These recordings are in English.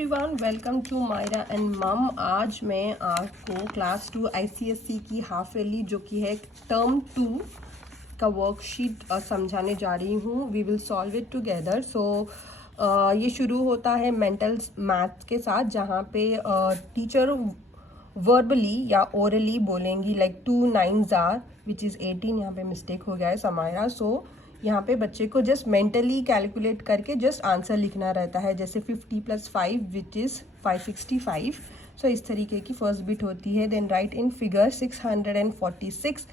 Everyone, welcome to Myra and mum. आज मैं आपको क्लास 2 आईसीएसई की हाफ ईयरली जो कि है टर्म 2 का वर्कशीट समझाने जा रही हूँ। We will solve it together. So ये शुरू होता है मेंटल मैथ के साथ, जहाँ पे टीचर वर्बली या ओरली बोलेंगी like 2 9s are which is 18। यहाँ पे मिस्टेक हो गया है समायरा। सो यहाँ पे बच्चे को जस्ट मेंटली कैलकुलेट करके जस्ट आंसर लिखना रहता है, जैसे 50 + 5 विच इज़ 565। सो इस तरीके की फर्स्ट बिट होती है। Then write in figure 646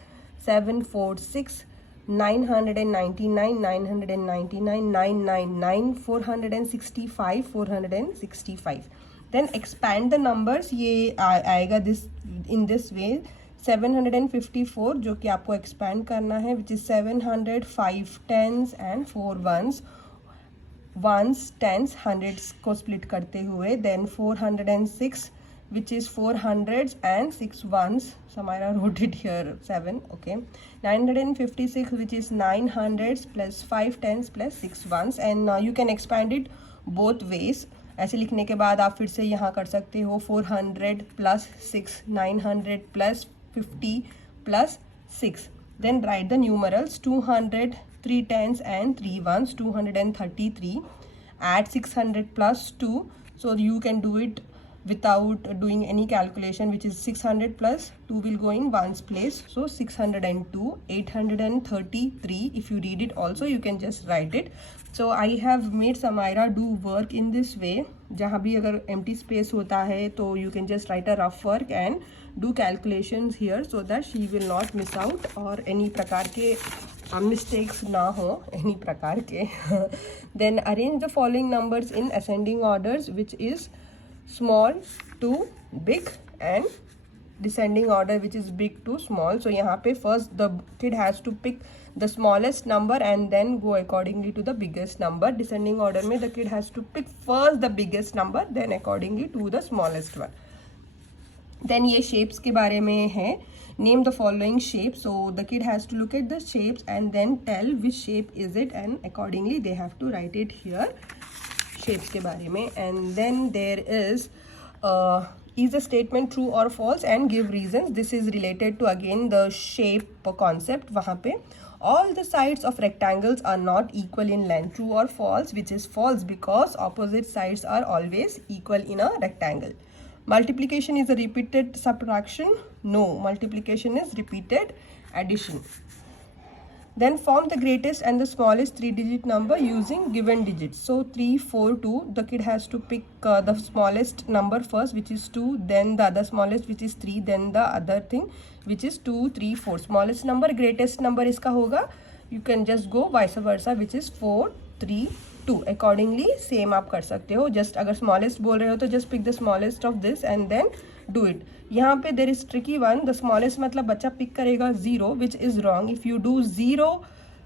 746 999 999 999 465 465। Then expand the numbers, ये आएगा दिस इन दिस वे। 754 जो कि आपको एक्सपैंड करना है, which is 700 5 10s and 4 1s, 10s 100s को स्प्लिट करते हुए। Then 406 which is 400s and 6 1s. Samira wrote it here 7. Okay. 956 which is 900s plus 5 10s plus 6 1s, and you can expand it both ways. ऐसे लिखने के बाद आप फिर से यहाँ कर सकते हो 400 plus 6 900 plus 50 plus 6. Then write the numerals 200 3 10s and 3 1s, 233. Add 600 plus 2, so you can do it without doing any calculation, which is 600 plus 2 will go in ones place, so 602. 833, if you read it also you can just write it. So I have made Samira do work in this way. जहाँ भी अगर empty space होता है तो you can just write a rough work and do calculations here so that she will not miss out और any प्रकार के mistakes ना हो any प्रकार के. Then arrange the following numbers in ascending orders, which is small to big and descending order, which is big to small. So यहाँ पे first the kid has to pick the smallest number and then go accordingly to the biggest number. Descending order में the kid has to pick first the biggest number then accordingly to the smallest one. Then ये shapes के बारे में है. Name the following shape. So the kid has to look at the shapes and then tell which shape is it, and accordingly they have to write it here. Shapes के बारे में. And then there is the statement true or false and give reasons. This is related to again the shape concept. वहाँ पे all the sides of rectangles are not equal in length. True or false, which is false because opposite sides are always equal in a rectangle. Multiplication is a repeated subtraction. No, multiplication is repeated addition. Then form the greatest and the smallest 3-digit number using given digits. So 3 4 2, the kid has to pick the smallest number first, which is 2, then the other smallest, which is 3, then the other thing, which is 2 3 4. Smallest number greatest number इसका होगा. You can just go vice versa, which is 4 3 2. Accordingly same आप कर सकते हो. Just अगर smallest बोल रहे हो तो just pick the smallest of this and then do it. यहाँ पे there is tricky one. The smallest मतलब बच्चा pick करेगा 0, which is wrong. If you do 0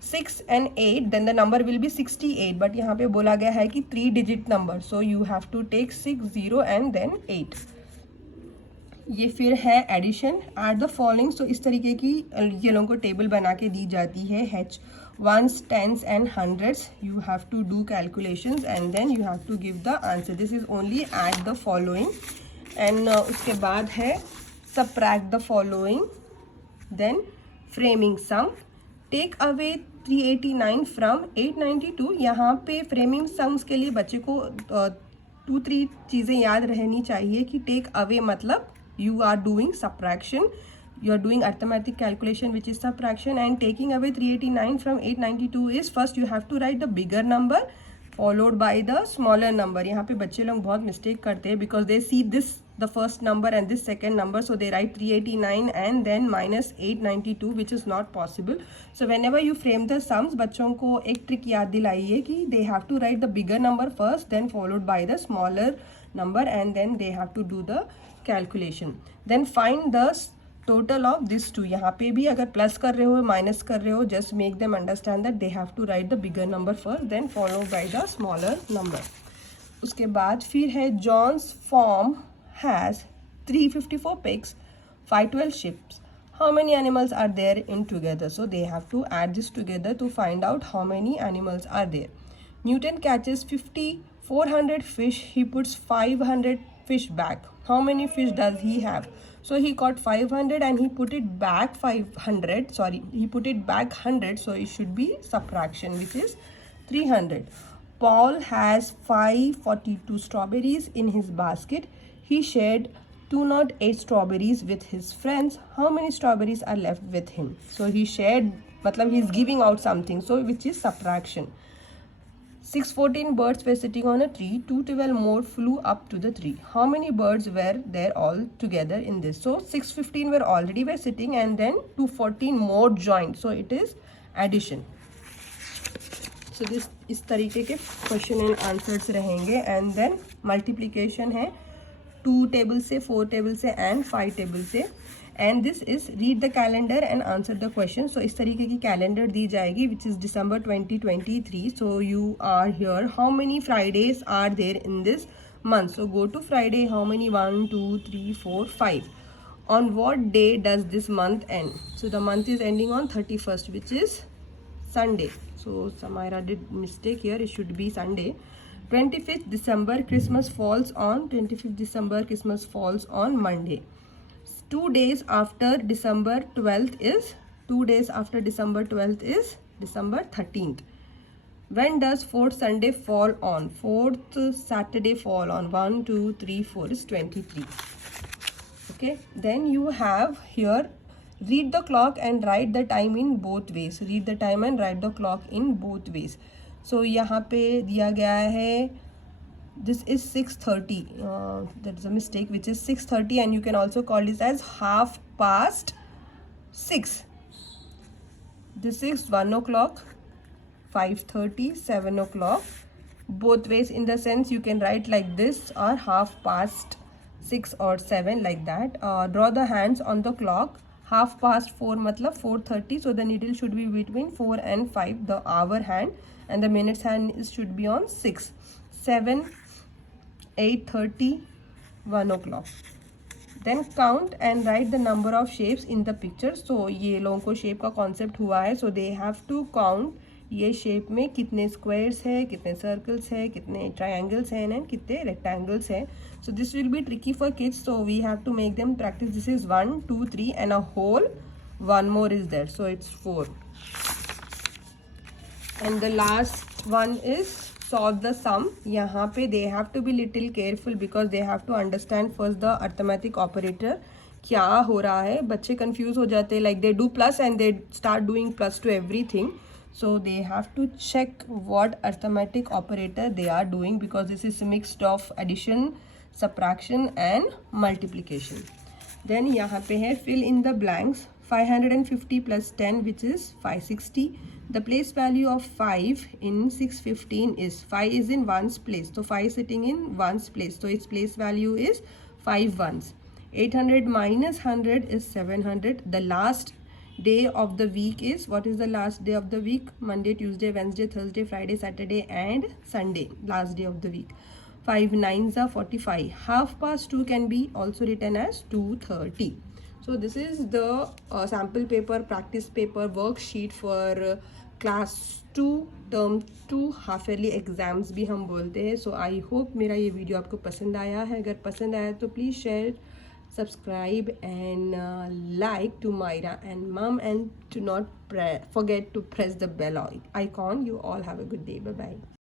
6 and 8 then the number will be 68, but यहाँ पे बोला गया है कि 3-digit number, so you have to take 6 0 and then 8. ये फिर है addition. At the following. So इस तरीके की ये लोगों को टेबल बना के दी जाती है. H 1s 10s and 100s. You have to do calculations and then you have to give the answer. This is only at the following. And उसके बाद है subtract the following. Then framing sum. Take away 389 from 892. यहाँ पे framing sums के लिए बच्चे को 2-3 चीज़ें याद रहनी चाहिए कि take away मतलब you are doing subtraction, you are doing arithmetic calculation which is subtraction, and taking away 389 from 892 is first you have to write the bigger number followed by the smaller number. यहाँ पे बच्चे लोग बहुत mistake करते हैं because they see this the first number and this second number, so they write 389 and then minus 892, which is not possible. So whenever you frame the sums, बच्चों को एक trick याद दिलाइए कि they have to write the bigger number first then followed by the smaller number and then they have to do the calculation. Then find the total of these two. यहाँ पे भी अगर plus कर रहे हो minus कर रहे हो, just make them understand that they have to write the bigger number first then followed by the smaller number. उसके बाद फिर है John's farm has 354 pigs, 512 sheep. How many animals are there in together? So they have to add this together to find out how many animals are there. Newton catches 50 400 fish, he puts 500 fish back. How many fish does he have? So he caught 500 and he put it back 500, sorry, he put it back 100, so it should be subtraction, which is 300. Paul has 542 strawberries in his basket. He shared 208 strawberries with his friends. How many strawberries are left with him? So he shared, matlab he is giving out something, so which is subtraction. 614 birds were sitting on a tree. 212 more flew up to the tree. How many birds were there all together in this? So 615 were sitting, and then 214 more joined. So it is addition. So this इस तरीके के question and answers रहेंगे. And then multiplication है 2 table से, 4 table से and 5 table से. And this is read the calendar and answer the question. So इस तरीके की कैलेंडर दी जाएगी which is December 2023. So you are here. How many Fridays are there in this month? So go to Friday. How many? 1 2 3 4 5. On what day does this month end? So the month is ending on 31st, which is Sunday. So Samira did mistake here. It should be Sunday. 25th December, Christmas falls on 25th December. Christmas falls on Monday. 2 days after December 12th is 2 days after December 12th is December 13th. When does 4th Sunday fall on? 4th Saturday fall on 1 2 3 4 is 23. Okay, then you have here read the clock and write the time in both ways. Read the time and write the clock in both ways. So यहाँ पे दिया गया है this is 6:30. That is a mistake, which is 6:30, and you can also call this as 6:30. This is 1 o'clock, 5:30, 7 o'clock. Both ways, in the sense you can write like this or 6:30 or 7, like that. Draw the hands on the clock. 4:30 matlab 4:30, so the needle should be between 4 and 5, the hour hand, and the minutes hand should be on 6. 7, 8:30, 1 o'clock. Then count and write the number of shapes in the picture. So ये लोगों को shape का concept हुआ है, so they have to count ये shape में कितने squares है, कितने circles है, कितने triangles हैं and कितने rectangles हैं. So this will be tricky for kids, so we have to make them practice. This is 1 2 3 and a whole one more is there, so it's 4. And the last one is solve the sum. यहाँ पे they have to be little careful because they have to understand first the arithmetic operator. क्या हो रहा है, बच्चे confuse हो जाते हैं, like they do plus and they start doing plus to everything. So they have to check what arithmetic operator they are doing, because this is mixed of addition, subtraction and multiplication. Then यहाँ पे है fill in the blanks. 550 plus 10, which is 560. The place value of 5 in 615 is 5 is in ones place, so 5 sitting in ones place, so its place value is 5 ones. 800 minus 100 is 700. The last day of the week is, what is the last day of the week? Monday, Tuesday, Wednesday, Thursday, Friday, Saturday and Sunday, last day of the week. 5 9s are 45. 2:30 can be also written as 2:30. So this is the sample paper, practice paper, worksheet for class 2 term 2 half yearly exams भी हम बोलते हैं. So I hope मेरा ये video आपको पसंद आया है. अगर पसंद आया तो please share, subscribe and like to Myra and Mom, and do not forget to press the bell icon. You all have a good day. Bye bye.